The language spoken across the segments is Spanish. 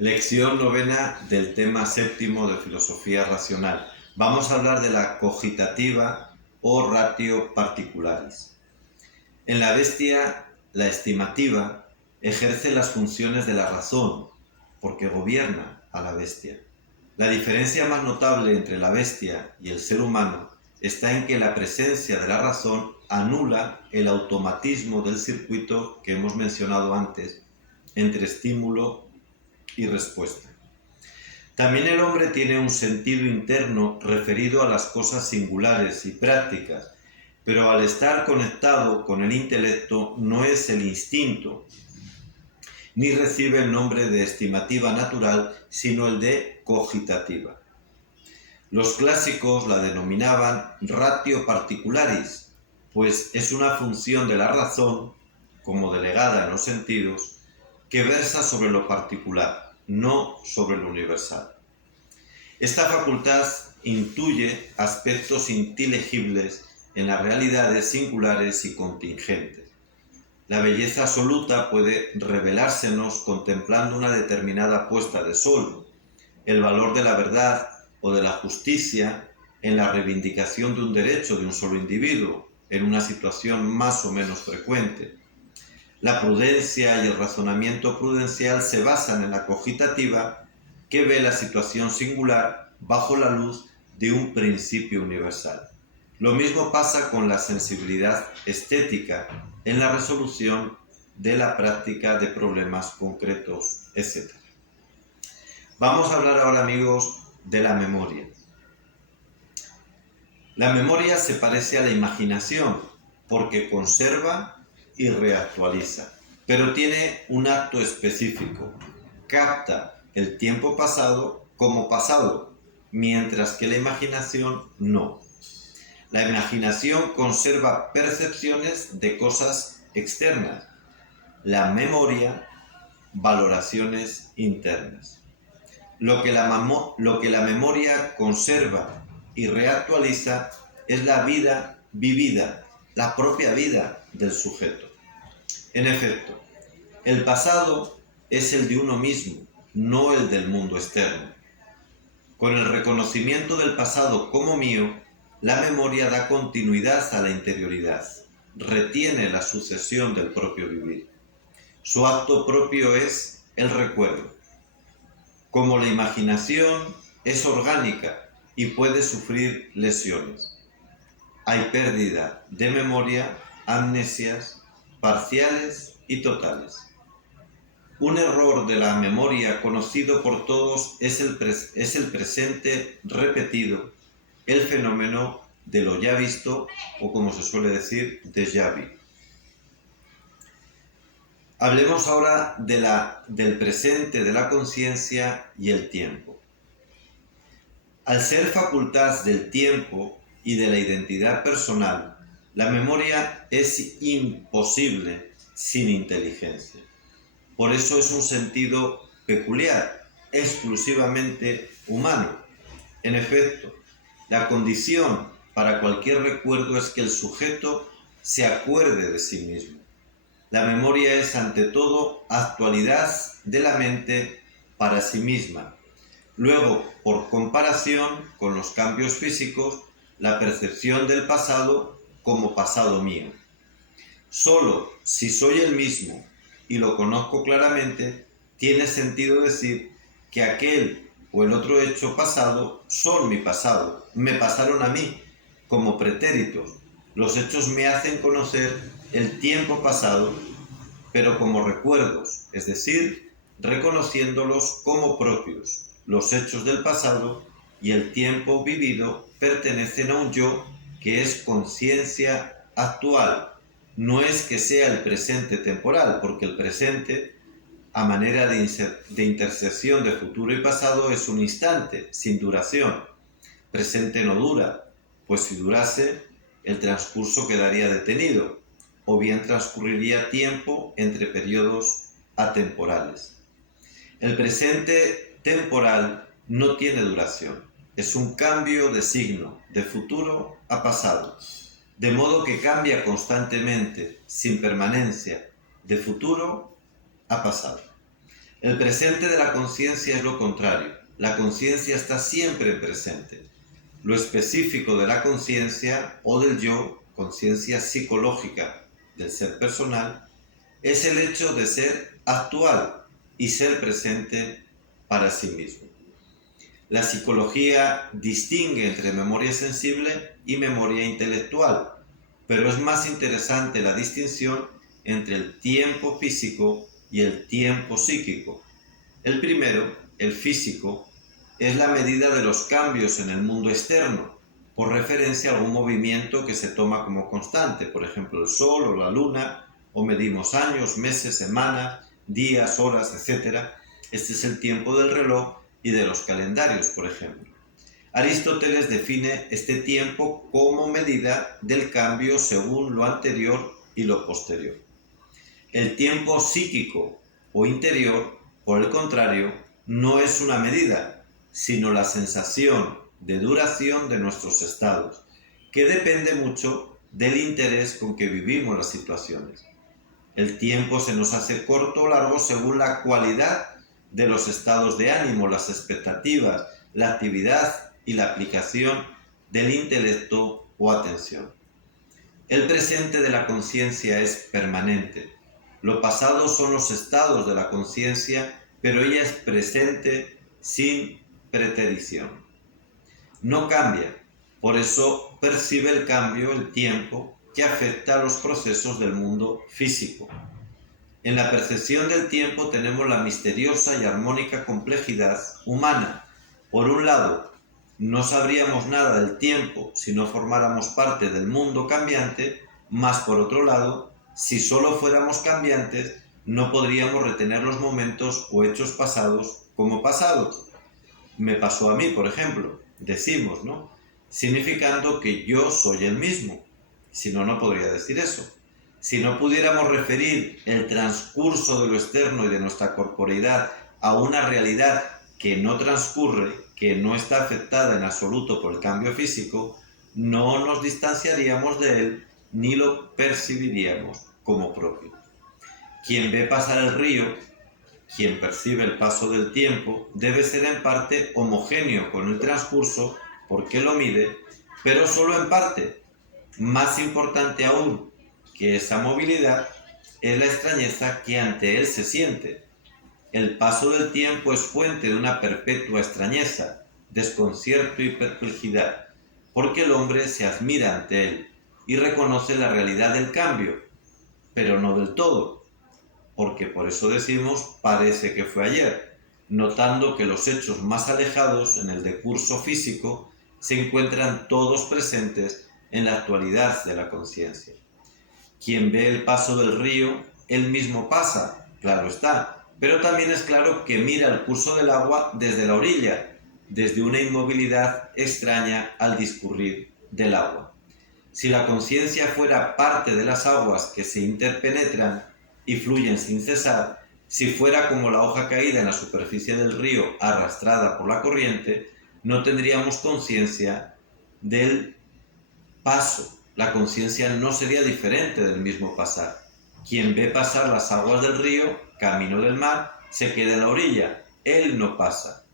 Lección novena del tema séptimo de filosofía racional. Vamos a hablar de la cogitativa o ratio particularis. En la bestia, la estimativa ejerce las funciones de la razón, porque gobierna a la bestia. La diferencia más notable entre la bestia y el ser humano está en que la presencia de la razón anula el automatismo del circuito que hemos mencionado antes entre estímulo y respuesta. También el hombre tiene un sentido interno referido a las cosas singulares y prácticas, pero al estar conectado con el intelecto no es el instinto, ni recibe el nombre de estimativa natural, sino el de cogitativa. Los clásicos la denominaban ratio particularis, pues es una función de la razón, como delegada en los sentidos, que versa sobre lo particular, no sobre lo universal. Esta facultad intuye aspectos inteligibles en las realidades singulares y contingentes. La belleza absoluta puede revelársenos contemplando una determinada puesta de sol, el valor de la verdad o de la justicia en la reivindicación de un derecho de un solo individuo, en una situación más o menos frecuente. La prudencia y el razonamiento prudencial se basan en la cogitativa, que ve la situación singular bajo la luz de un principio universal. Lo mismo pasa con la sensibilidad estética en la resolución de la práctica de problemas concretos, etc. Vamos a hablar ahora, amigos, de la memoria. La memoria se parece a la imaginación porque conserva y reactualiza, pero tiene un acto específico. Capta el tiempo pasado como pasado, mientras que la imaginación no. La imaginación conserva percepciones de cosas externas. La memoria, valoraciones internas. Lo que la memoria conserva y reactualiza es la vida vivida, la propia vida del sujeto. En efecto, el pasado es el de uno mismo, no el del mundo externo. Con el reconocimiento del pasado como mío, la memoria da continuidad a la interioridad, retiene la sucesión del propio vivir. Su acto propio es el recuerdo. Como la imaginación es orgánica y puede sufrir lesiones. Hay pérdida de memoria, amnesias parciales y totales. Un error de la memoria conocido por todos es el presente repetido, el fenómeno de lo ya visto, o como se suele decir, déjà vu. Hablemos ahora del presente de la conciencia y el tiempo. Al ser facultad del tiempo y de la identidad personal, la memoria es imposible sin inteligencia. Por eso es un sentido peculiar, exclusivamente humano. En efecto, la condición para cualquier recuerdo es que el sujeto se acuerde de sí mismo. La memoria es ante todo actualidad de la mente para sí misma. Luego, por comparación con los cambios físicos, la percepción del pasado como pasado mío. Solo si soy el mismo y lo conozco claramente, tiene sentido decir que aquel o el otro hecho pasado son mi pasado, me pasaron a mí como pretéritos. Los hechos me hacen conocer el tiempo pasado, pero como recuerdos, es decir, reconociéndolos como propios. Los hechos del pasado y el tiempo vivido pertenecen a un yo que es conciencia actual. No es que sea el presente temporal, porque el presente, a manera de intersección de futuro y pasado, es un instante, sin duración. Presente no dura, pues si durase, el transcurso quedaría detenido, o bien transcurriría tiempo entre periodos atemporales. El presente temporal no tiene duración, es un cambio de signo, de futuro a pasado, de modo que cambia constantemente, sin permanencia, de futuro a pasado. El presente de la conciencia es lo contrario. La conciencia está siempre presente. Lo específico de la conciencia o del yo, conciencia psicológica del ser personal, es el hecho de ser actual y ser presente para sí mismo. La psicología distingue entre memoria sensible y memoria intelectual, pero es más interesante la distinción entre el tiempo físico y el tiempo psíquico. El primero, el físico, es la medida de los cambios en el mundo externo, por referencia a algún movimiento que se toma como constante, por ejemplo el sol o la luna, o medimos años, meses, semanas, días, horas, etc. Este es el tiempo del reloj y de los calendarios, por ejemplo. Aristóteles define este tiempo como medida del cambio según lo anterior y lo posterior. El tiempo psíquico o interior, por el contrario, no es una medida, sino la sensación de duración de nuestros estados, que depende mucho del interés con que vivimos las situaciones. El tiempo se nos hace corto o largo según la cualidad de los estados de ánimo, las expectativas, la actividad y la aplicación del intelecto o atención. El presente de la conciencia es permanente. Lo pasado son los estados de la conciencia, pero ella es presente sin preterición. No cambia, por eso percibe el cambio, el tiempo, que afecta a los procesos del mundo físico. En la percepción del tiempo tenemos la misteriosa y armónica complejidad humana. Por un lado, no sabríamos nada del tiempo si no formáramos parte del mundo cambiante, mas por otro lado, si solo fuéramos cambiantes, no podríamos retener los momentos o hechos pasados como pasados. Me pasó a mí, por ejemplo, decimos, ¿no? Significando que yo soy el mismo. Si no, no podría decir eso. Si no pudiéramos referir el transcurso de lo externo y de nuestra corporeidad a una realidad que no transcurre, que no está afectada en absoluto por el cambio físico, no nos distanciaríamos de él ni lo percibiríamos como propio. Quien ve pasar el río, quien percibe el paso del tiempo, debe ser en parte homogéneo con el transcurso porque lo mide, pero solo en parte. Más importante aún que esa movilidad es la extrañeza que ante él se siente. El paso del tiempo es fuente de una perpetua extrañeza, desconcierto y perplejidad, porque el hombre se admira ante él y reconoce la realidad del cambio, pero no del todo, porque por eso decimos parece que fue ayer, notando que los hechos más alejados en el decurso físico se encuentran todos presentes en la actualidad de la conciencia. Quien ve el paso del río, él mismo pasa, claro está, pero también es claro que mira el curso del agua desde la orilla, desde una inmovilidad extraña al discurrir del agua. Si la conciencia fuera parte de las aguas que se interpenetran y fluyen sin cesar, si fuera como la hoja caída en la superficie del río arrastrada por la corriente, no tendríamos conciencia del paso. La conciencia no sería diferente del mismo pasar. Quien ve pasar las aguas del río, camino del mar, se queda en la orilla. Él no pasa.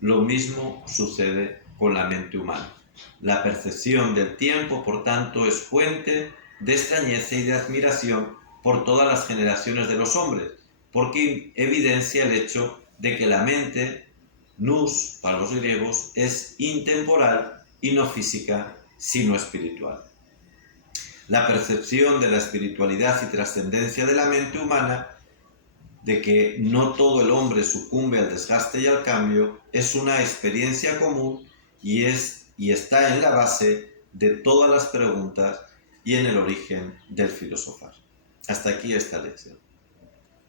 Lo mismo sucede con la mente humana. La percepción del tiempo, por tanto, es fuente de extrañeza y de admiración por todas las generaciones de los hombres, porque evidencia el hecho de que la mente, nous, para los griegos, es intemporal y no física, sino espiritual. La percepción de la espiritualidad y trascendencia de la mente humana, de que no todo el hombre sucumbe al desgaste y al cambio, es una experiencia común y está en la base de todas las preguntas y en el origen del filosofar. Hasta aquí esta lección.